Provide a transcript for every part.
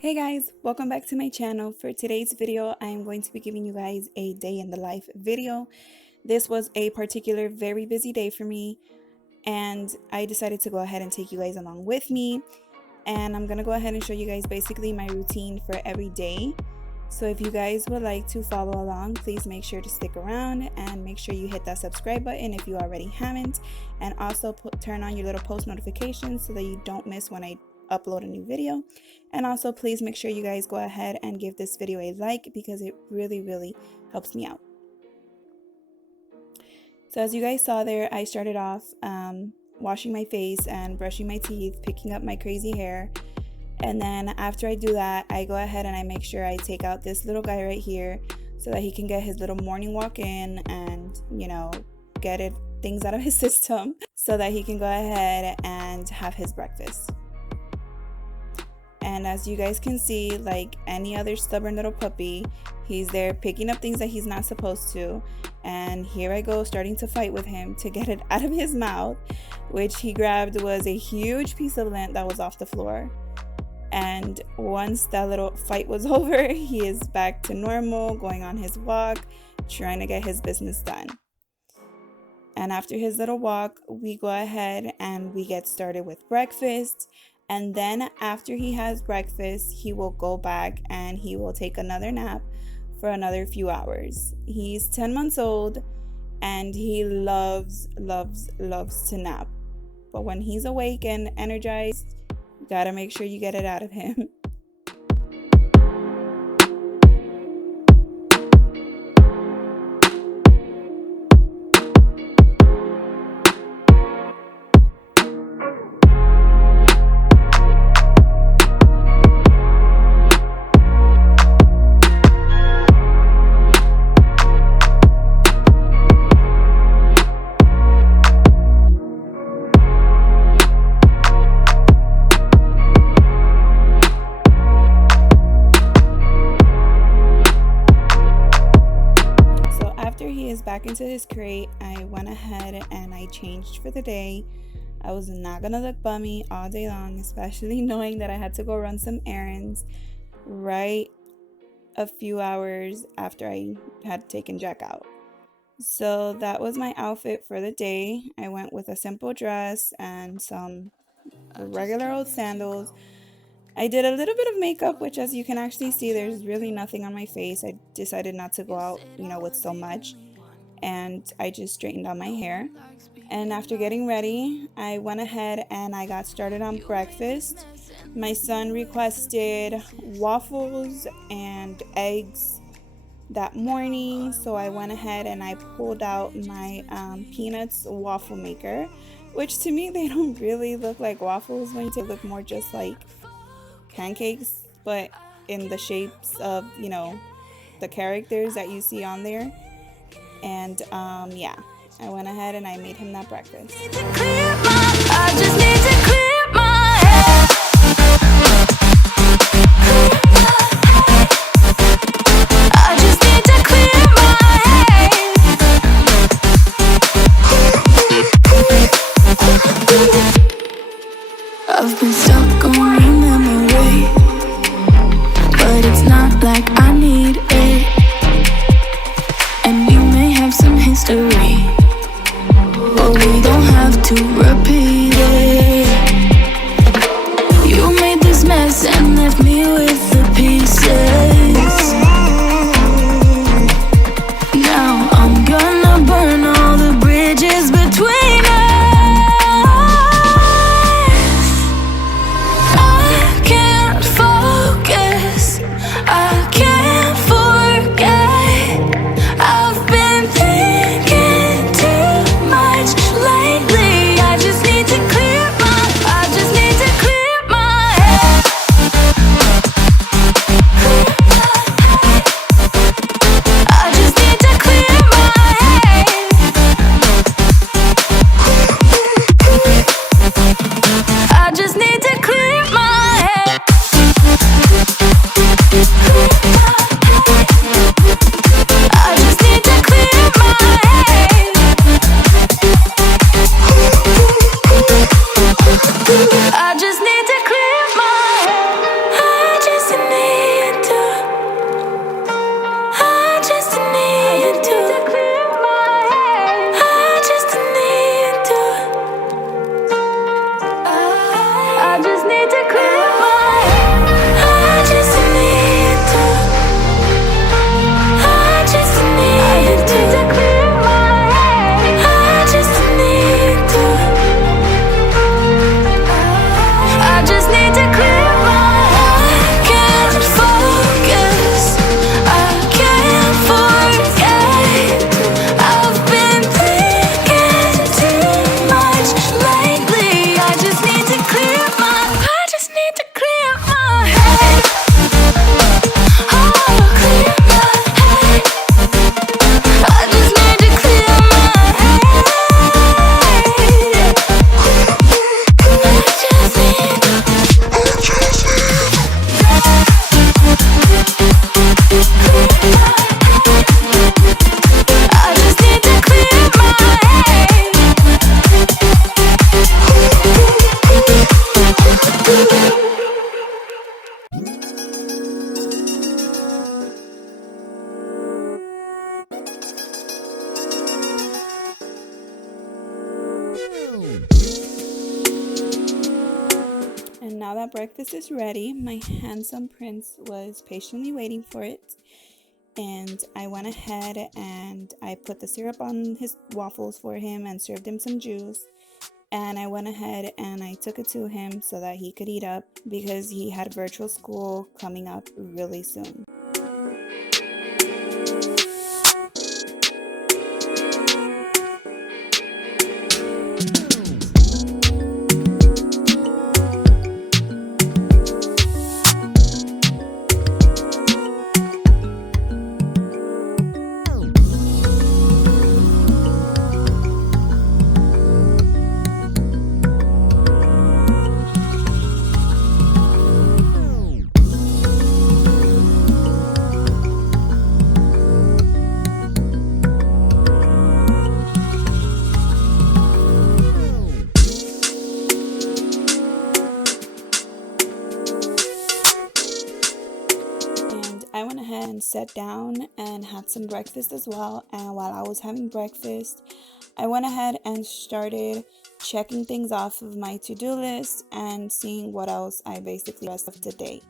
Hey guys, welcome back to my channel. For today's video, I am going to be giving you guys a day in the life video. This was a particular very busy day for me, and I decided to go ahead and take you guys along with me. And I'm going to go ahead and show you guys basically my routine for every day. So if you guys would like to follow along, please make sure to stick around and make sure you hit that subscribe button if you already haven't. And also turn on your little post notifications so that you don't miss when I upload a new video. And also please make sure you guys go ahead and give this video a like because it really helps me out. So as you guys saw there, I started off washing my face and brushing my teeth, picking up my crazy hair. And then after I do that, I go ahead and I make sure I take out this little guy right here so that he can get his little morning walk in and, get things out of his system so that he can go ahead and have his breakfast. And as you guys can see, like any other stubborn little puppy, he's there picking up things that he's not supposed to. And here I go starting to fight with him to get it out of his mouth, which he grabbed was a huge piece of lint that was off the floor. And once that little fight was over, he is back to normal, going on his walk, trying to get his business done. And after his little walk, we go ahead and we get started with breakfast. And then after he has breakfast, he will go back and he will take another nap for another few hours. He's 10 months old and he loves to nap. But when he's awake and energized, you gotta make sure you get it out of him. Back into his crate, I went ahead and I changed for the day. I was not gonna look bummy all day long, especially knowing that I had to go run some errands right a few hours after I had taken Jack out. So that was my outfit for the day. I went with a simple dress and some regular old sandals. I did a little bit of makeup, which as you can actually see, there's really nothing on my face. I decided not to go out, with so much. And I just straightened out my hair. And after getting ready, I went ahead and I got started on breakfast. My son requested waffles and eggs that morning, so I went ahead and I pulled out my peanuts waffle maker, which to me they don't really look like waffles. When they look more just like pancakes, but in the shapes of the characters that you see on there. And yeah, I went ahead and I made him that breakfast. I've been stuck on your memory, but it's not like I need it. And you may have some history, but we don't have to repeat it. breakfast is ready. My handsome prince was patiently waiting for it. And I went ahead and I put the syrup on his waffles for him and served him some juice. And I went ahead and I took it to him so that he could eat up because he had virtual school coming up really soon. I went ahead and sat down and had some breakfast as well. And while I was having breakfast, I went ahead and started checking things off of my to-do list and seeing what else I basically rest of the day.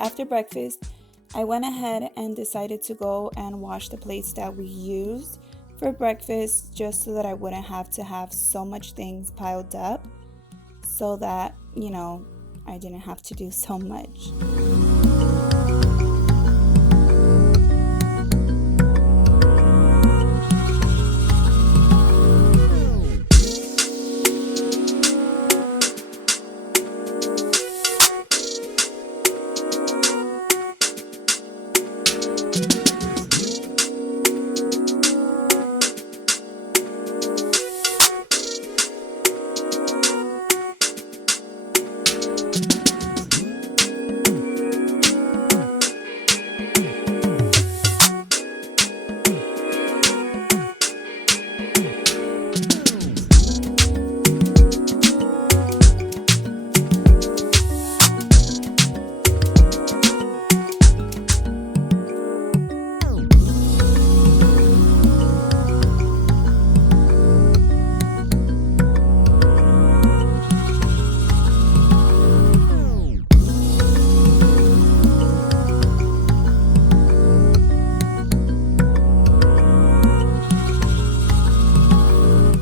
After breakfast, I went ahead and decided to go and wash the plates that we used for breakfast just so that I wouldn't have to have so much things piled up so that, I didn't have to do so much.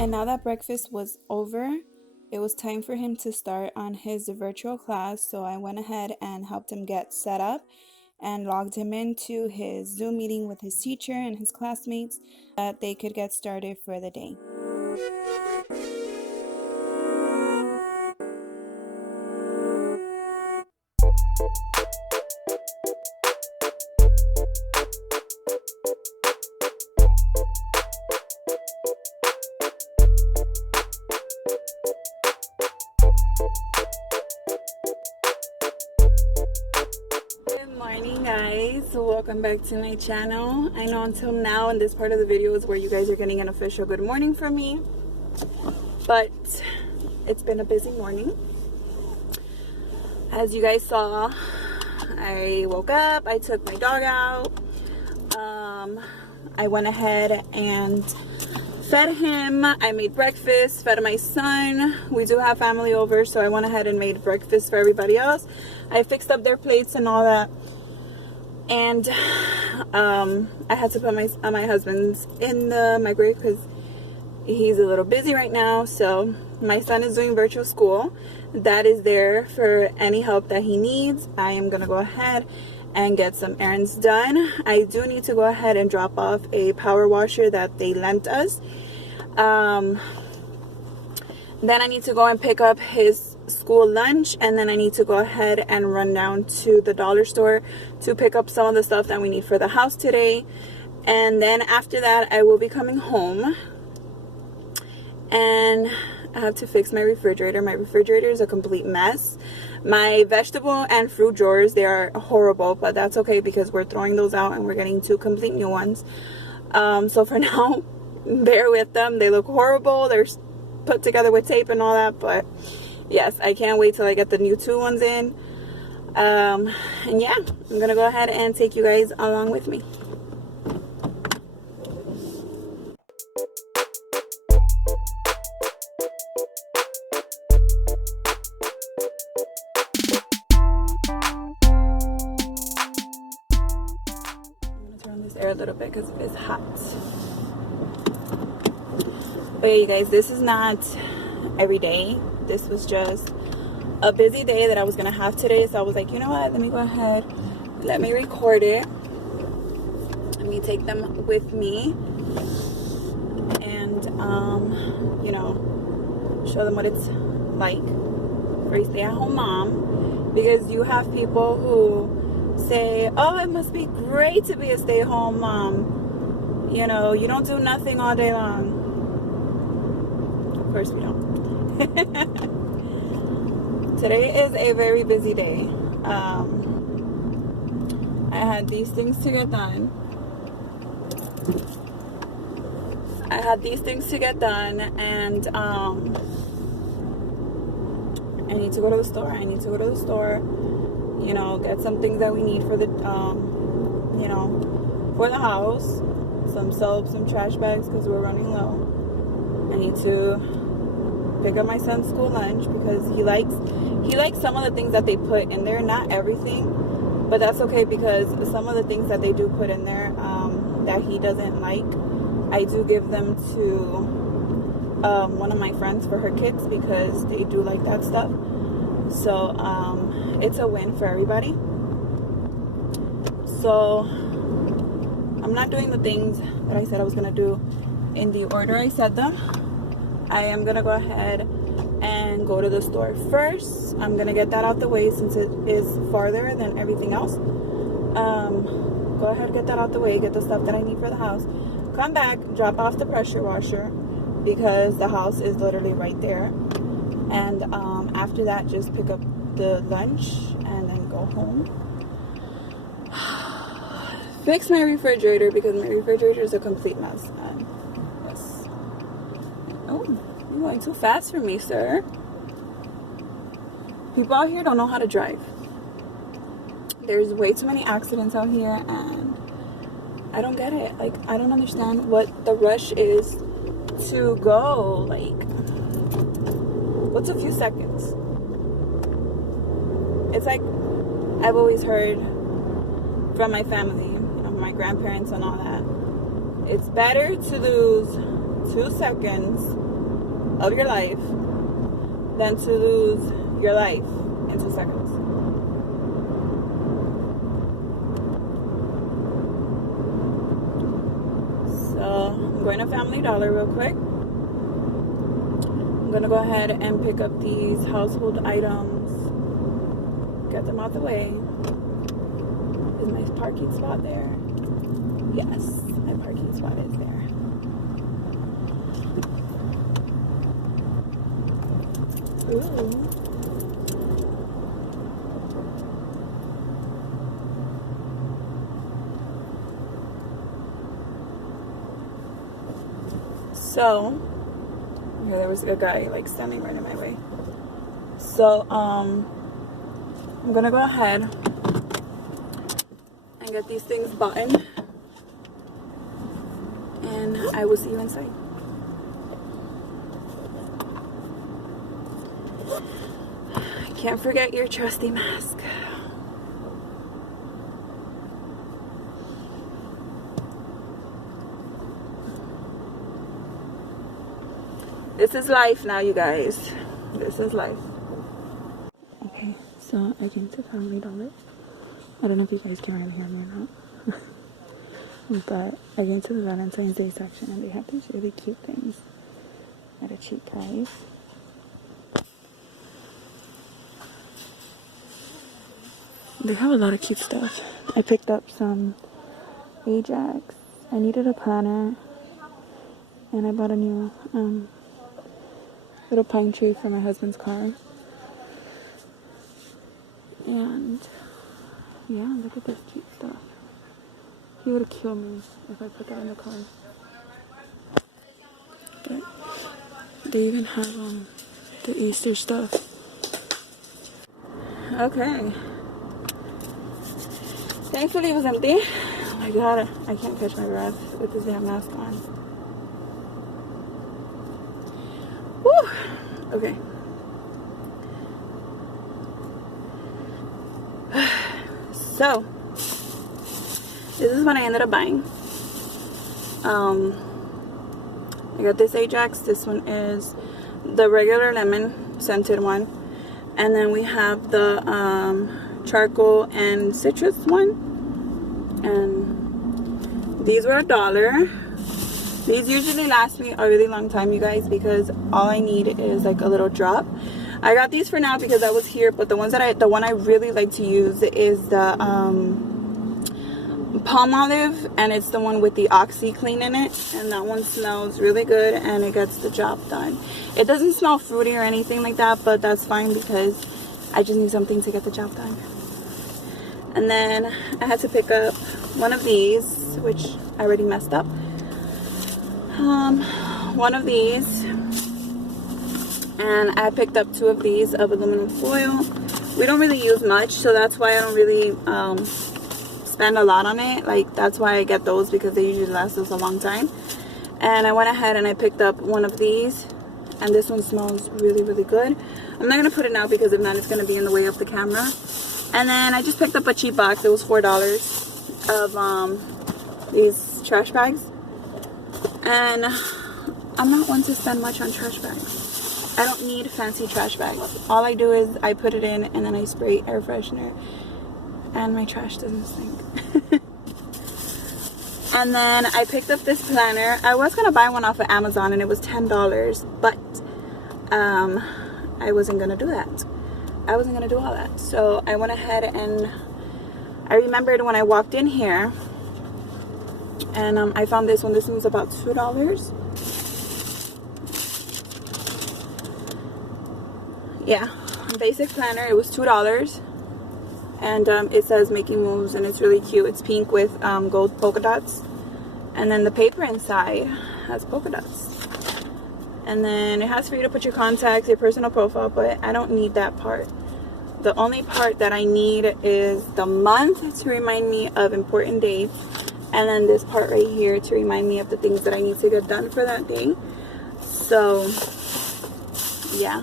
Now that breakfast was over, it was time for him to start on his virtual class, so I went ahead and helped him get set up and logged him into his Zoom meeting with his teacher and his classmates so that they could get started for the day. Guys, welcome back to my channel. I know until now in this part of the video is where you guys are getting an official good morning from me, but it's been a busy morning. As you guys saw, I woke up, I took my dog out, I went ahead and fed him. I made breakfast, fed my son. We do have family over, so I went ahead and made breakfast for everybody else. I fixed up their plates and all that. And I had to put my husband's in the microwave because he's a little busy right now. So my son is doing virtual school. That is there for any help that he needs. I am going to go ahead and get some errands done. I do need to go ahead and drop off a power washer that they lent us. Then I need to go and pick up his school lunch, and then I need to go ahead and run down to the dollar store to pick up some of the stuff that we need for the house today. And then after that, I will be coming home and I have to fix my refrigerator. My refrigerator is a complete mess. My vegetable and fruit drawers, they are horrible, but that's okay because we're throwing those out and we're getting 2 complete new ones. So for now, bear with them. They look horrible. They're put together with tape and all that, but yes, I can't wait till I get the new 2 ones in. And yeah, I'm gonna go ahead and take you guys along with me. This air a little bit because it's hot. But yeah, you guys, this is not every day. This was just a busy day that I was gonna have today, so I was like, you know what, let me go ahead, let me record it, let me take them with me, and you know, show them what it's like for a stay-at-home mom. Because you have people who say, oh, it must be great to be a stay-at-home mom, you know, you don't do nothing all day long. Of course we don't. Today is a very busy day. I had these things to get done. And I need to go to the store. You know, get some things that we need for the, you know, for the house. Some soap, some trash bags because we're running low. I need to pick up my son's school lunch because he likes some of the things that they put in there. Not everything, but that's okay because some of the things that they do put in there that he doesn't like, I do give them to one of my friends for her kids because they do like that stuff. So it's a win for everybody. So I'm not doing the things that I said I was gonna do in the order I said them. I am gonna go ahead and go to the store first. I'm gonna get that out the way since it is farther than everything else. Go ahead, get that out the way, get the stuff that I need for the house. Come back, drop off the pressure washer because the house is literally right there. And after that, just pick up the lunch and then go home. Fix my refrigerator because my refrigerator is a complete mess. And yes. Oh, you're going too fast for me, sir. People out here don't know how to drive. There's way too many accidents out here, and I don't get it. Like, I don't understand what the rush is to go. Like, what's a few seconds? It's like I've always heard from my family, you know, my grandparents and all that. It's better to lose 2 seconds of your life than to lose your life in 2 seconds. So I'm going to Family Dollar real quick. I'm going to go ahead and pick up these household items, get them out the way. Is my parking spot there? Yes, my parking spot is there. Ooh. So, yeah, there was a guy like standing right in my way. So, I'm gonna go ahead and get these things buttoned, and I will see you inside. Can't forget your trusty mask. This is life now, you guys. This is life. Okay, so I came to Family Dollar. I don't know if you guys can really hear me or not. But I came to the Valentine's Day section and they have these really cute things at a cheap price. They have a lot of cute stuff. I picked up some Ajax. I needed a planner. And I bought a new little pine tree for my husband's car. And yeah, look at this cute stuff. He would kill me if I put that in the car. But they even have the Easter stuff. Okay. Thankfully it was empty. Oh my god, I can't catch my breath with this damn mask on. Woo! Okay. So, this is what I ended up buying. I got this Ajax. This one is the regular lemon scented one. And then we have the charcoal and citrus one. And these were $1. These usually last me a really long time, you guys, because all I need is like a little drop. I got these for now because I was here, but the one I really like to use is the palm olive, and it's the one with the OxyClean in it, and that one smells really good and it gets the job done. It doesn't smell fruity or anything like that, but that's fine because I just need something to get the job done. And then I had to pick up one of these, which I already messed up. One of these, and I picked up 2 of these of aluminum foil. We don't really use much, so that's why I don't really spend a lot on it. Like, that's why I get those, because they usually last us a long time. And I went ahead and I picked up one of these, and this one smells really, really good. I'm not gonna put it out because if not, it's gonna be in the way of the camera. And then I just picked up a cheap box. It was $4 of these trash bags. And I'm not one to spend much on trash bags. I don't need fancy trash bags. All I do is I put it in and then I spray air freshener and my trash doesn't stink. And then I picked up this planner. I was gonna buy one off of Amazon and it was $10, but I wasn't gonna do that. I wasn't gonna do all that. So I went ahead and I remembered when I walked in here, and I found this one. This one was about $2. Yeah, basic planner. It was $2, and it says making moves, and it's really cute. It's pink with gold polka dots, and then the paper inside has polka dots, and then it has for you to put your contacts, your personal profile, but I don't need that part. The only part that I need is the month to remind me of important dates, and then this part right here to remind me of the things that I need to get done for that day. So yeah.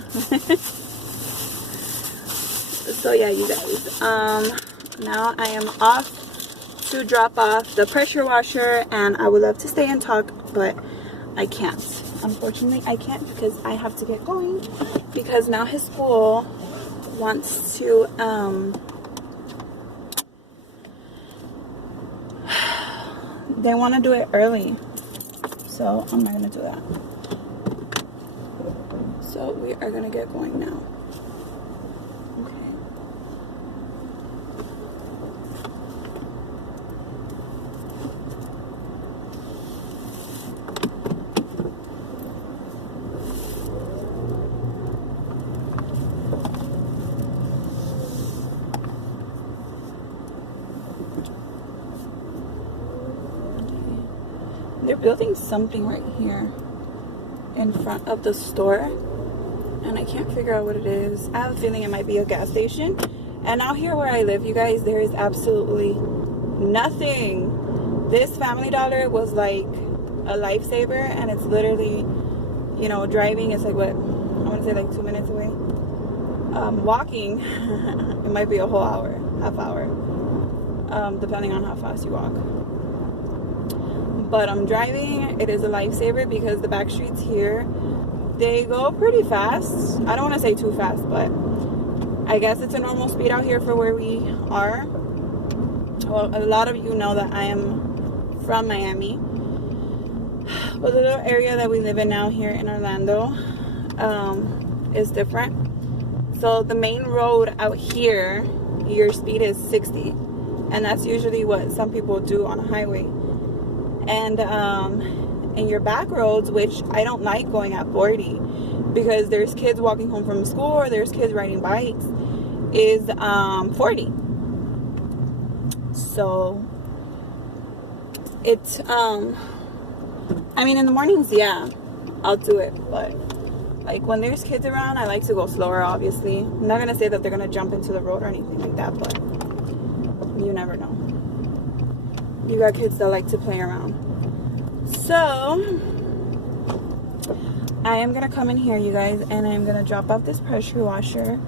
So yeah, you guys, now I am off to drop off the pressure washer, and I would love to stay and talk, but I can't. Unfortunately, I can't because I have to get going, because now his school wants to they want to do it early, so I'm not gonna do that. So we are gonna get going now. They're building something right here in front of the store, and I can't figure out what it is. I have a feeling it might be a gas station. And out here where I live, you guys, there is absolutely nothing. This Family Dollar was like a lifesaver, and it's literally, you know, driving, it's like what, I want to say like 2 minutes away. Walking, it might be a whole hour, half hour, depending on how fast you walk. But I'm driving, it is a lifesaver because the back streets here, they go pretty fast. I don't want to say too fast, but I guess it's a normal speed out here for where we are. Well, a lot of you know that I am from Miami, but the little area that we live in now here in Orlando is different. So the main road out here, your speed is 60, and that's usually what some people do on a highway. And in your back roads, which I don't like going at 40 because there's kids walking home from school or there's kids riding bikes, is 40. So it's I mean, in the mornings, yeah, I'll do it, but Like when there's kids around, I like to go slower, obviously. I'm not gonna say that they're gonna jump into the road or anything like that, but you never know. You got kids that like to play around. So I am gonna come in here, you guys, and I'm gonna drop off this pressure washer,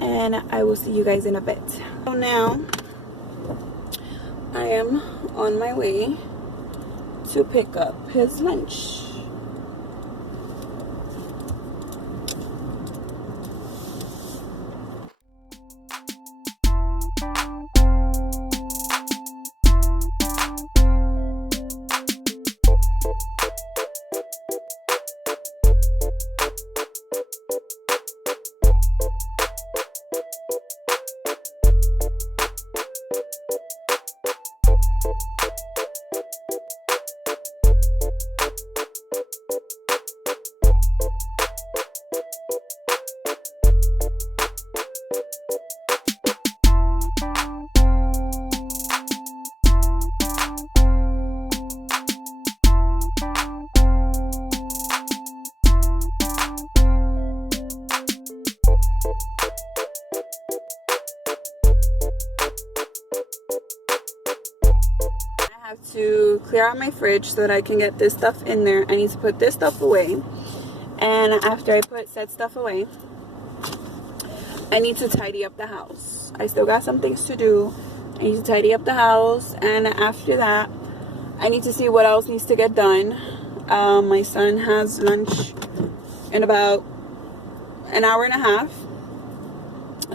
and I will see you guys in a bit. So now I am on my way to pick up his lunch. I have to clear out my fridge so that I can get this stuff in there. I need to put this stuff away, and after I put said stuff away, I need to tidy up the house. I still got some things to do. I need to tidy up the house, and after that I need to see what else needs to get done. My son has lunch in about an hour and a half,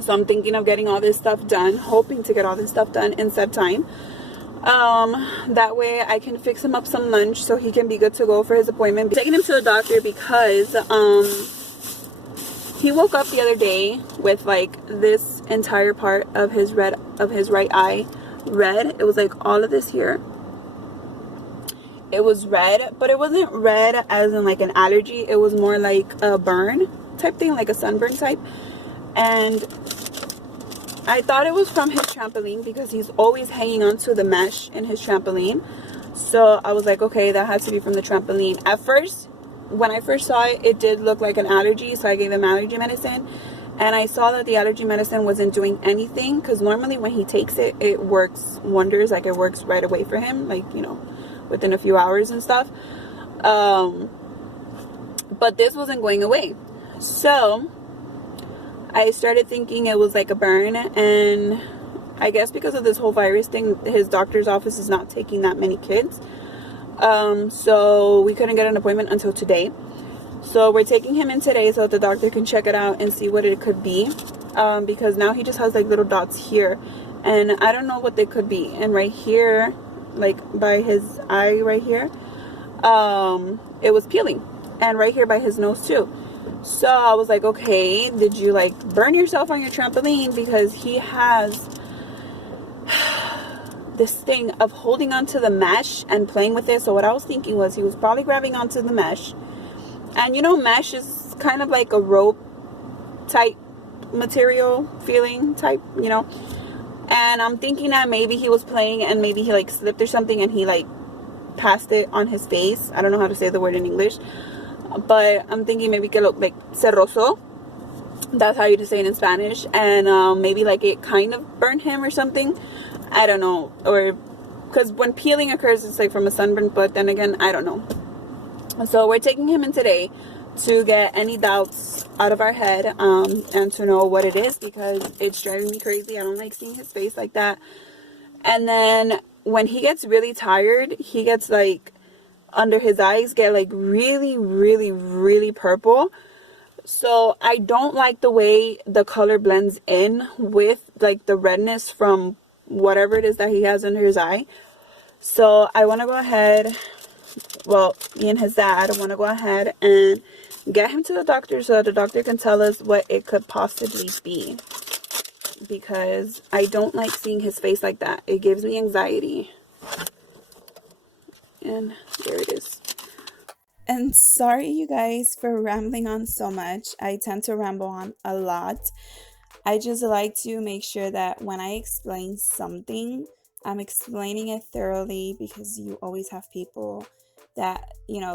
so I'm thinking of getting all this stuff done, hoping to get all this stuff done in said time. That way I can fix him up some lunch so he can be good to go for his appointment. I'm taking him to the doctor because he woke up the other day with like this entire part of his right eye red. It was like all of this here. It was red, but it wasn't red as in like an allergy. It was more like a burn type thing, like a sunburn type. And I thought it was from his trampoline because he's always hanging onto the mesh in his trampoline. So I was like, okay, that has to be from the trampoline. At first, when I first saw it, it did look like an allergy, so I gave him allergy medicine. And I saw that the allergy medicine wasn't doing anything, because normally when he takes it, it works wonders. Like, it works right away for him, like, you know, within a few hours and stuff. But this wasn't going away. So I started thinking it was like a burn, and I guess because of this whole virus thing, his doctor's office is not taking that many kids. So we couldn't get an appointment until today. So we're taking him in today so that the doctor can check it out and see what it could be. Because now he just has like little dots here, and I don't know what they could be. And right here, like by his eye right here, it was peeling, and right here by his nose too. So I was like, okay, did you like burn yourself on your trampoline? Because he has this thing of holding onto the mesh and playing with it. So what I was thinking was he was probably grabbing onto the mesh. And you know, mesh is kind of like a rope type material feeling type, you know. And I'm thinking that maybe he was playing and maybe he like slipped or something and he like passed it on his face. I don't know how to say the word in English. But I'm thinking maybe que lo, like se rozó. That's how you just say it in Spanish. And maybe like it kind of burned him or something. I don't know. Or because when peeling occurs, it's like from a sunburn. But then again, I don't know. So we're taking him in today to get any doubts out of our head, and to know what it is, because it's driving me crazy. I don't like seeing his face like that. And then when he gets really tired, he gets like under his eyes get like really, really, really purple. So I don't like the way the color blends in with like the redness from whatever it is that he has under his eye. So I want to go ahead, well, me and his dad want to go ahead and get him to the doctor so that the doctor can tell us what it could possibly be, because I don't like seeing his face like that. It gives me anxiety. And there it is. And sorry, you guys, for rambling on so much. I tend to ramble on a lot. I just like to make sure that when I explain something, I'm explaining it thoroughly, because you always have people that,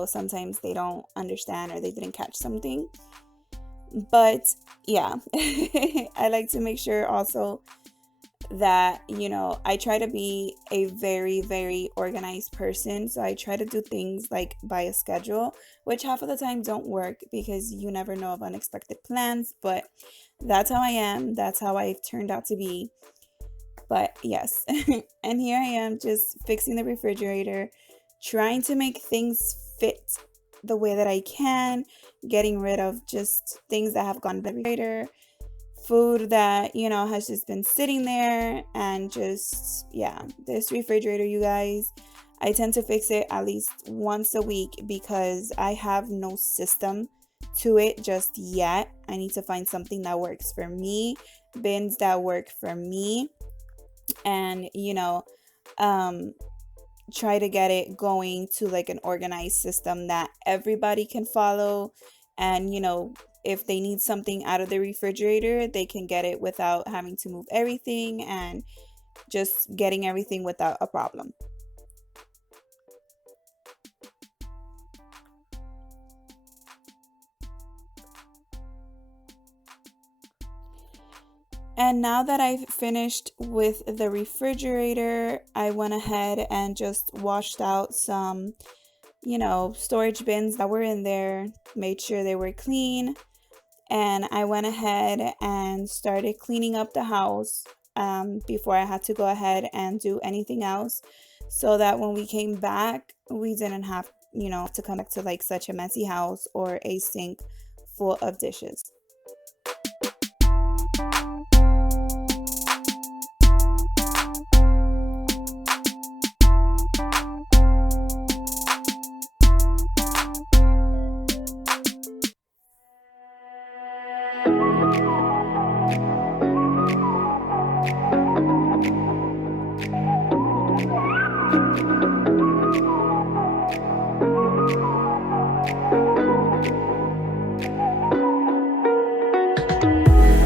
sometimes they don't understand or they didn't catch something. But yeah, I like to make sure also that, I try to be a very, very organized person. So I try to do things like by a schedule, which half of the time don't work because you never know of unexpected plans. But that's how I am. That's how I've turned out to be. But yes, and here I am just fixing the refrigerator, trying to make things fit the way that I can, getting rid of just things that have gone bad in the refrigerator, food that, has just been sitting there, and just, yeah, this refrigerator, you guys, I tend to fix it at least once a week because I have no system to it just yet. I need to find something that works for me, bins that work for me, and um try to get it going to like an organized system that everybody can follow. And if they need something out of the refrigerator, they can get it without having to move everything, and just getting everything without a problem. And now that I've finished with the refrigerator, I went ahead and just washed out some, storage bins that were in there, made sure they were clean. And I went ahead and started cleaning up the house before I had to go ahead and do anything else, so that when we came back, we didn't have, to come back to like such a messy house or a sink full of dishes.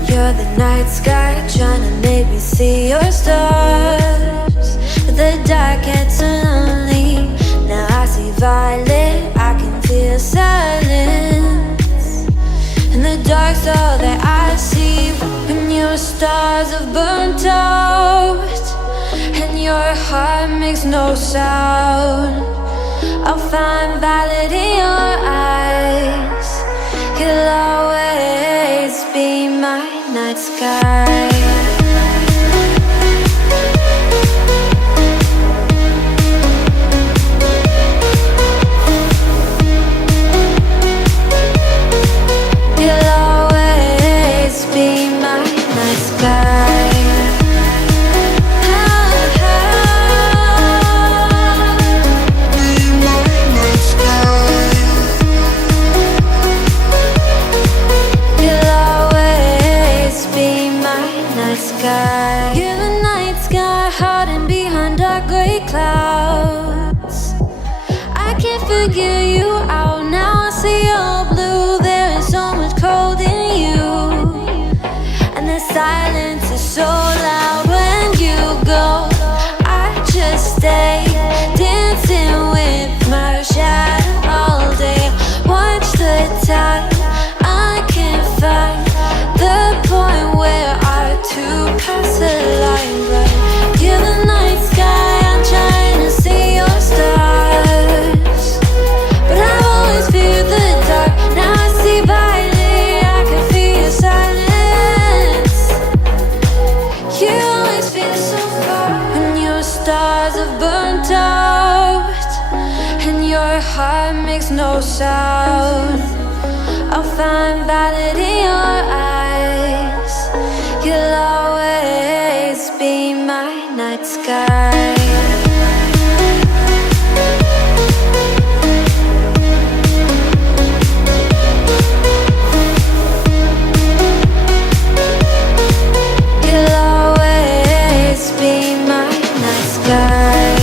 You're the night sky trying to make me see your stars, but the dark gets so lonely. Now I see violet, I can feel silence. In the dark's all that I see. When your stars have burnt out and your heart makes no sound, I'll find violet in your eyes. You'll always be my night sky. You'll always be my night sky. You're the night sky hiding behind dark gray clouds. I can't figure you out now. I see all blue. There is so much cold in you, and the silence is so loud when you go. I just stay dancing with my shadow all day. Watch the tide. I can't find the point where our two pass the line, but you're the night sky. I'm trying to see your stars, but I've always feared the dark. Now I see violet, I can feel your silence. You always feel so far when your stars have burnt out and your heart makes no sound. I'll find violet in your eyes. You'll always be my night sky. You'll always be my night sky.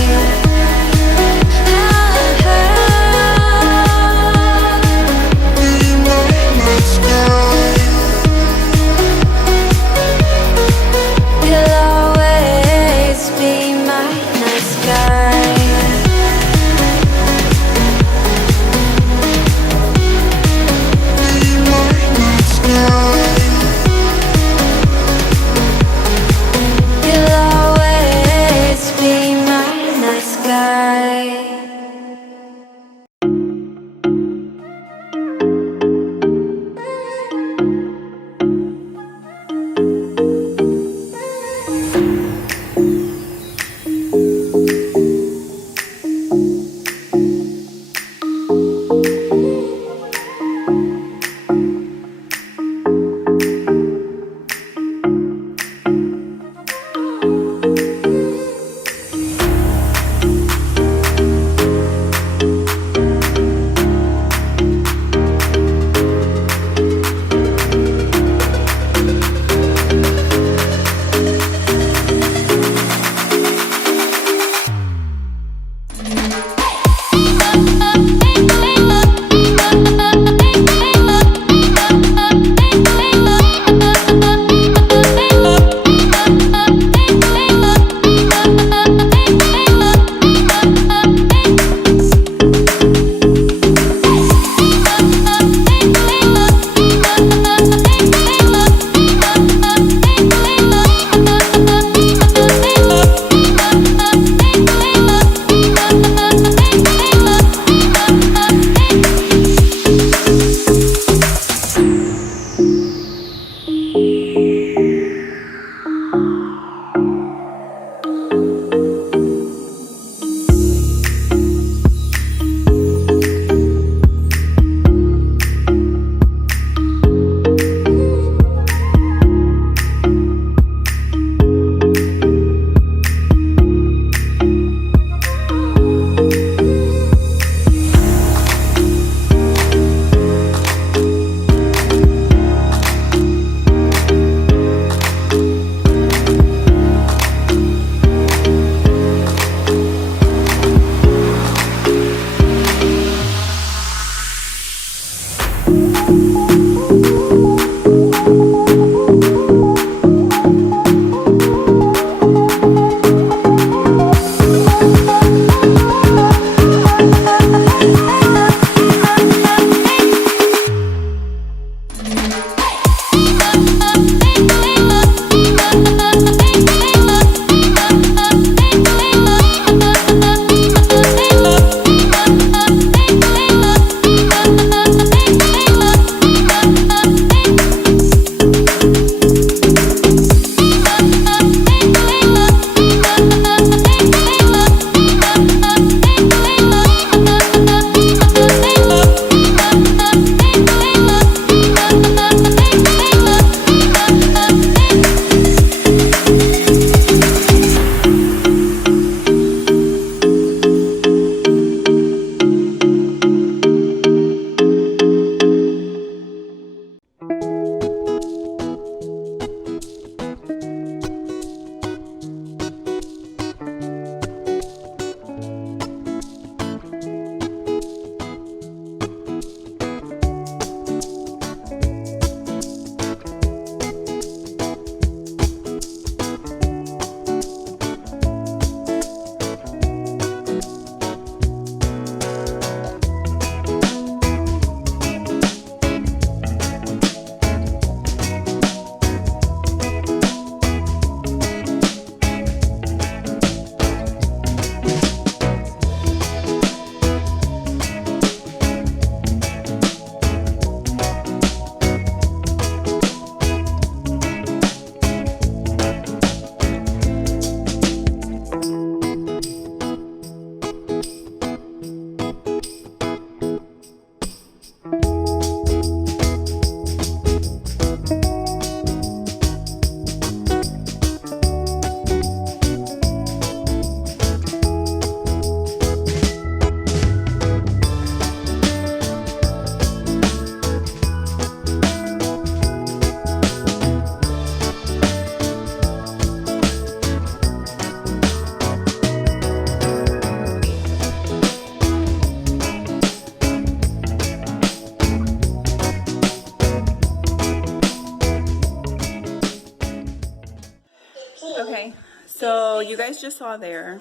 Okay, so you guys just saw there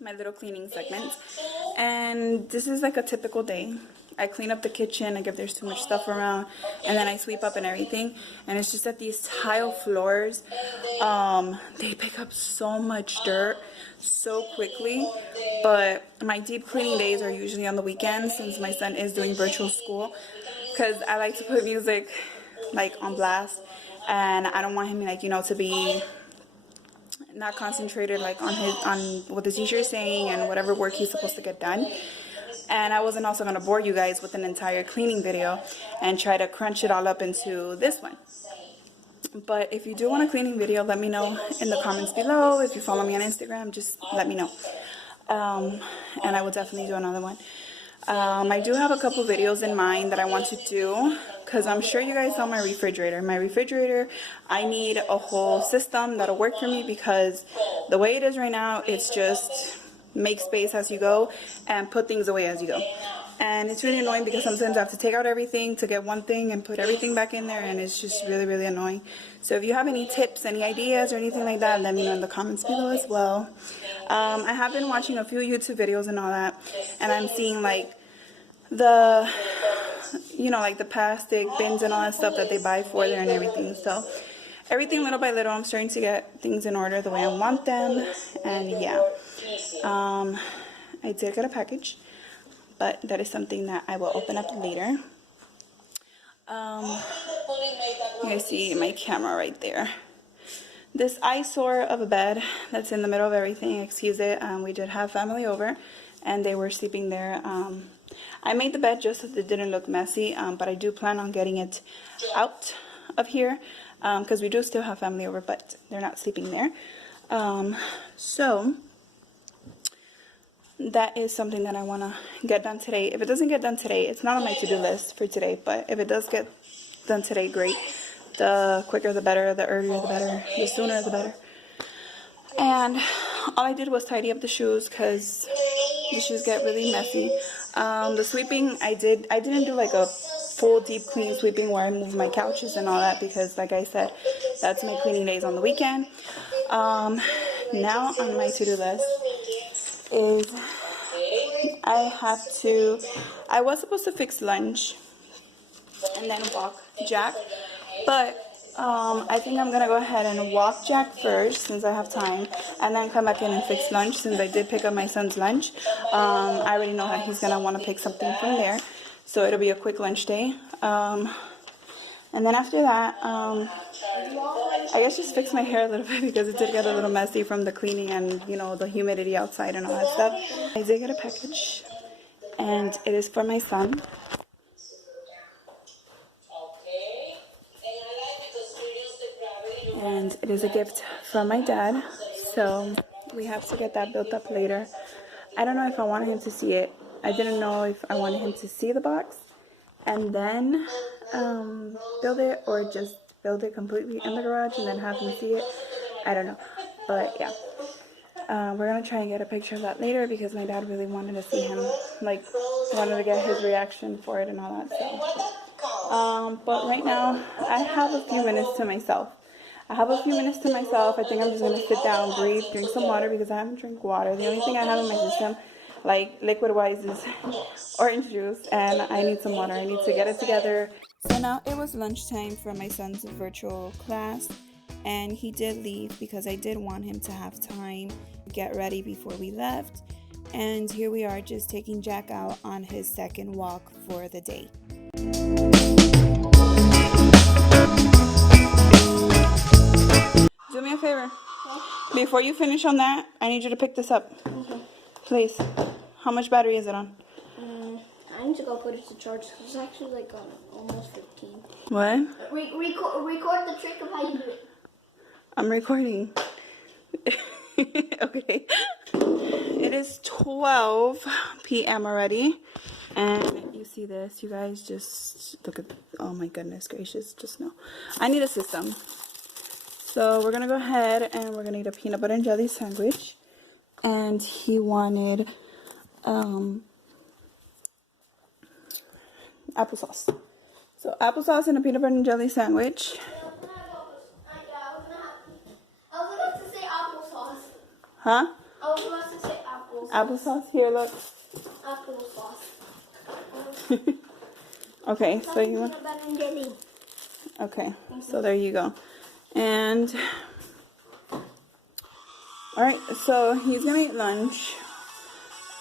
my little cleaning segment, and this is like a typical day. I clean up the kitchen, like if there's too much stuff around, and then I sweep up and everything. And it's just that these tile floors, they pick up so much dirt so quickly. But my deep cleaning days are usually on the weekends, since my son is doing virtual school, because I like to put music like on blast, and I don't want him like, you know, to be not concentrated like on what the teacher is saying and whatever work he's supposed to get done. And I wasn't also going to bore you guys with an entire cleaning video and try to crunch it all up into this one. But if you do want a cleaning video, let me know in the comments below. If you follow me on Instagram, just let me know. And I will definitely do another one. I do have a couple videos in mind that I want to do, because I'm sure you guys saw my refrigerator. My refrigerator, I need a whole system that'll work for me, because the way it is right now, it's just make space as you go and put things away as you go. And it's really annoying because sometimes I have to take out everything to get one thing and put everything back in there, and it's just really, really annoying. So if you have any tips, any ideas, or anything like that, let me know in the comments below as well. I have been watching a few YouTube videos and all that, and I'm seeing like the, you know, like the plastic bins and all that stuff that they buy for there and everything. So everything little by little, I'm starting to get things in order the way I want them. And yeah, I did get a package, but that is something that I will open up later. You guys see my camera right there. This eyesore of a bed that's in the middle of everything, excuse it. We did have family over, and they were sleeping there. I made the bed just so it didn't look messy, but I do plan on getting it out of here, because we do still have family over, but they're not sleeping there. So that is something that I want to get done today. If it doesn't get done today, it's not on my to-do list for today, but if it does get done today, great. The quicker the better, the earlier the better, the sooner the better. And all I did was tidy up the shoes, because the shoes get really messy. The sweeping, I didn't do like a full deep clean sweeping where I move my couches and all that, because like I said, that's my cleaning days on the weekend. Now on my to-do list is I was supposed to fix lunch and then walk Jack, but I think I'm gonna go ahead and walk Jack first since I have time, and then come back in and fix lunch, since I did pick up my son's lunch. I already know that he's gonna want to pick something from there, so it'll be a quick lunch day. And then after that, I guess just fix my hair a little bit, because it did get a little messy from the cleaning and, you know, the humidity outside and all that stuff. I did get a package, and it is for my son. And it is a gift from my dad, so we have to get that built up later. I don't know if I wanted him to see it. I didn't know if I wanted him to see the box and then build it, or just build it completely in the garage and then have him see it. I don't know, but yeah, we're gonna try and get a picture of that later, because my dad really wanted to see him, like wanted to get his reaction for it and all that stuff. But right now I have a few minutes to myself. I think I'm just gonna sit down, breathe, drink some water, because I haven't drank water. The only thing I have in my system, like liquid-wise, is orange juice, and I need some water. I need to get it together. So now it was lunchtime for my son's virtual class, and he did leave because I did want him to have time to get ready before we left. And here we are, just taking Jack out on his second walk for the day. Do me a favor. Before you finish on that, I need you to pick this up. Okay. Please. How much battery is it on? I need to go put it to charge. It's actually like on almost 15. What? Record the trick of how you do it. I'm recording. Okay. It is 12 p.m. already. And you see this. You guys just look at... Oh my goodness gracious. Just know. I need a system. So we're going to go ahead and we're going to eat a peanut butter and jelly sandwich. And he wanted applesauce. So applesauce and a peanut butter and jelly sandwich. Huh? I was about to say applesauce. Applesauce? Here, look. Applesauce. Okay, so you want... Peanut butter and jelly. Okay, so there you go. And... Alright, so he's gonna eat lunch.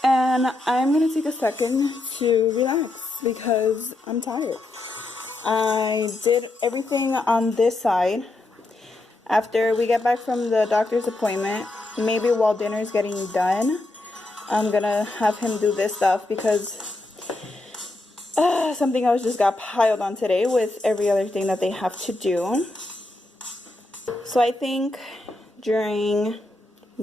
And I'm gonna take a second to relax because I'm tired. I did everything on this side. After we get back from the doctor's appointment, maybe while dinner's getting done, I'm gonna have him do this stuff because something else just got piled on today with every other thing that they have to do. So I think during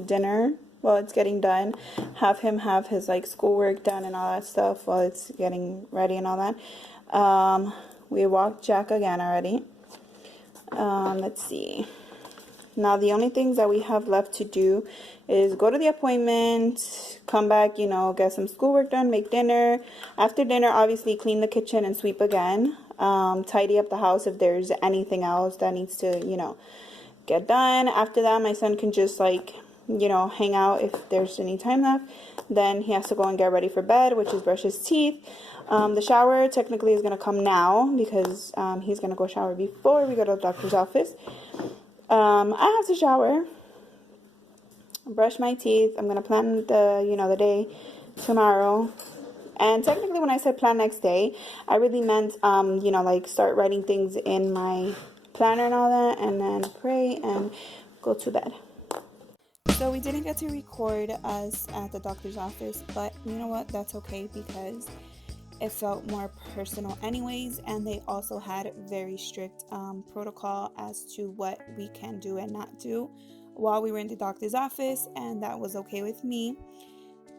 dinner, while it's getting done, have him have his like schoolwork done and all that stuff while it's getting ready and all that. We walked Jack again already. Let's see. Now the only things that we have left to do is go to the appointment, come back, you know, get some schoolwork done, make dinner. After dinner, obviously clean the kitchen and sweep again. Tidy up the house if there's anything else that needs to, you know, get done. After that, my son can just like, you know, hang out if there's any time left. Then he has to go and get ready for bed, which is brush his teeth. The shower technically is going to come now because he's going to go shower before we go to the doctor's office. I have to shower, brush my teeth. I'm going to plan the, you know, the day tomorrow. And technically when I said plan next day, I really meant, you know, like start writing things in my planner and all that, and then pray and go to bed. So we didn't get to record us at the doctor's office, but you know what? That's okay because it felt more personal anyways, and they also had very strict protocol as to what we can do and not do while we were in the doctor's office, and that was okay with me.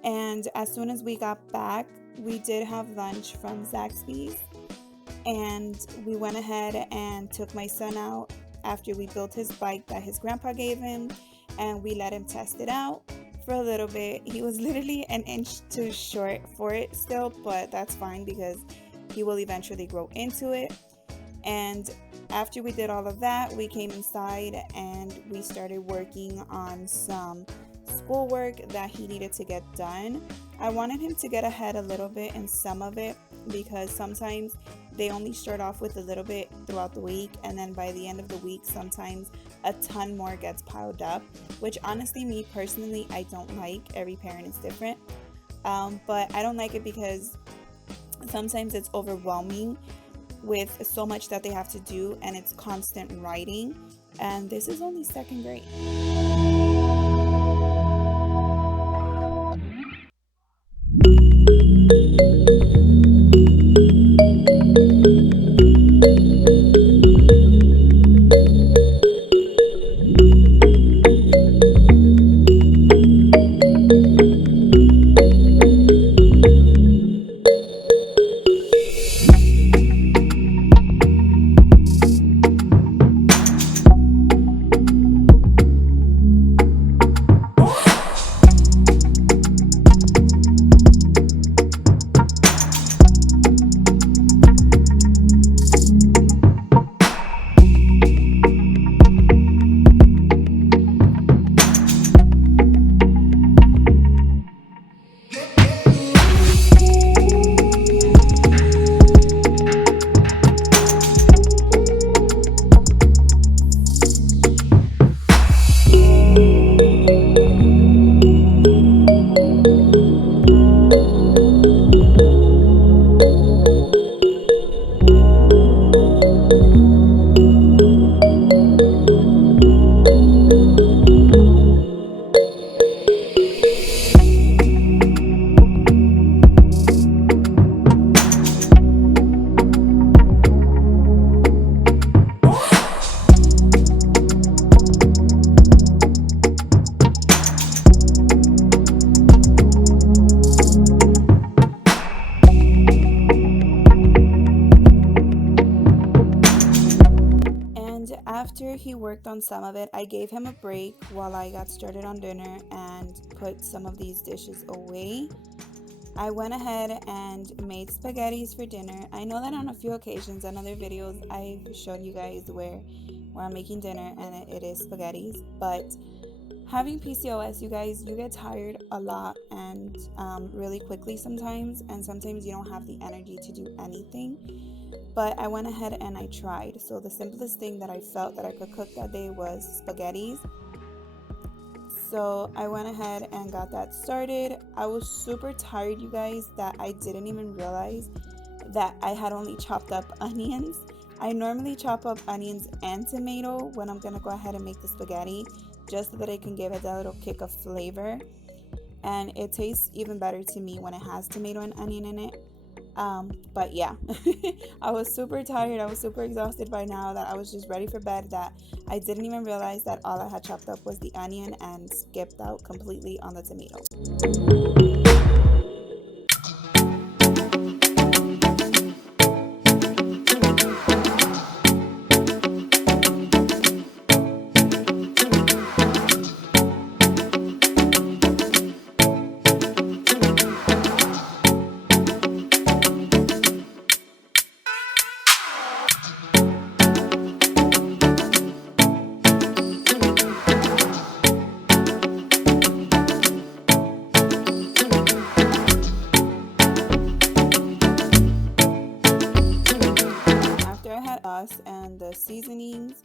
And as soon as we got back, we did have lunch from Zaxby's, and we went ahead and took my son out after we built his bike that his grandpa gave him, and we let him test it out for a little bit. He was literally an inch too short for it still, but that's fine because he will eventually grow into it. And after we did all of that, we came inside and we started working on some schoolwork that he needed to get done. I wanted him to get ahead a little bit in some of it because sometimes they only start off with a little bit throughout the week, and then by the end of the week sometimes a ton more gets piled up, which honestly, me personally, I don't like. Every parent is different, but I don't like it because sometimes it's overwhelming with so much that they have to do, and it's constant writing, and this is only second grade. After he worked on some of it, I gave him a break while I got started on dinner and put some of these dishes away. I went ahead and made spaghettis for dinner. I know that on a few occasions on other videos I've showed you guys where I'm making dinner and it is spaghettis, but Having PCOS, you guys, you get tired a lot and really quickly sometimes, and sometimes you don't have the energy to do anything. But I went ahead and I tried. So the simplest thing that I felt that I could cook that day was spaghettis. So I went ahead and got that started. I was super tired, you guys, that I didn't even realize that I had only chopped up onions. I normally chop up onions and tomato when I'm gonna go ahead and make the spaghetti, just so that it can give it that little kick of flavor. And it tastes even better to me when it has tomato and onion in it. But yeah, I was super tired. I was super exhausted by now that I was just ready for bed. That I didn't even realize that all I had chopped up was the onion and skipped out completely on the tomato. After I had sauce and the seasonings,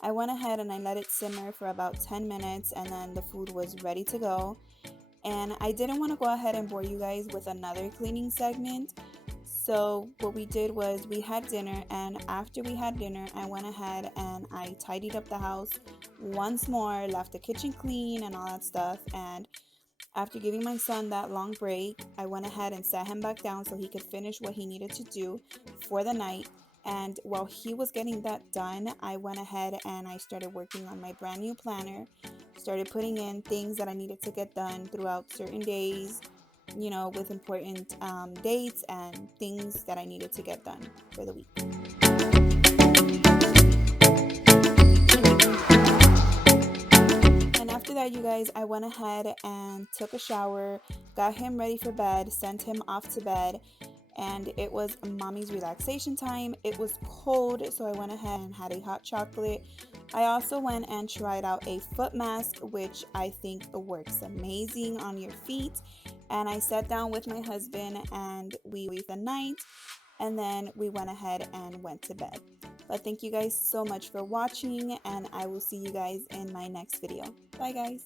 I went ahead and I let it simmer for about 10 minutes, and then the food was ready to go. And I didn't want to go ahead and bore you guys with another cleaning segment. So what we did was we had dinner, and after we had dinner, I went ahead and I tidied up the house once more, left the kitchen clean and all that stuff. And after giving my son that long break, I went ahead and sat him back down so he could finish what he needed to do for the night. And while he was getting that done, I went ahead and I started working on my brand new planner. Started putting in things that I needed to get done throughout certain days, with important dates and things that I needed to get done for the week. And after that, you guys, I went ahead and took a shower, got him ready for bed, sent him off to bed, and it was mommy's relaxation time. It was cold, so I went ahead and had a hot chocolate. I also went and tried out a foot mask, which I think works amazing on your feet. And I sat down with my husband and we the night, and then we went ahead and went to bed. But thank you guys so much for watching, and I will see you guys in my next video. Bye, guys.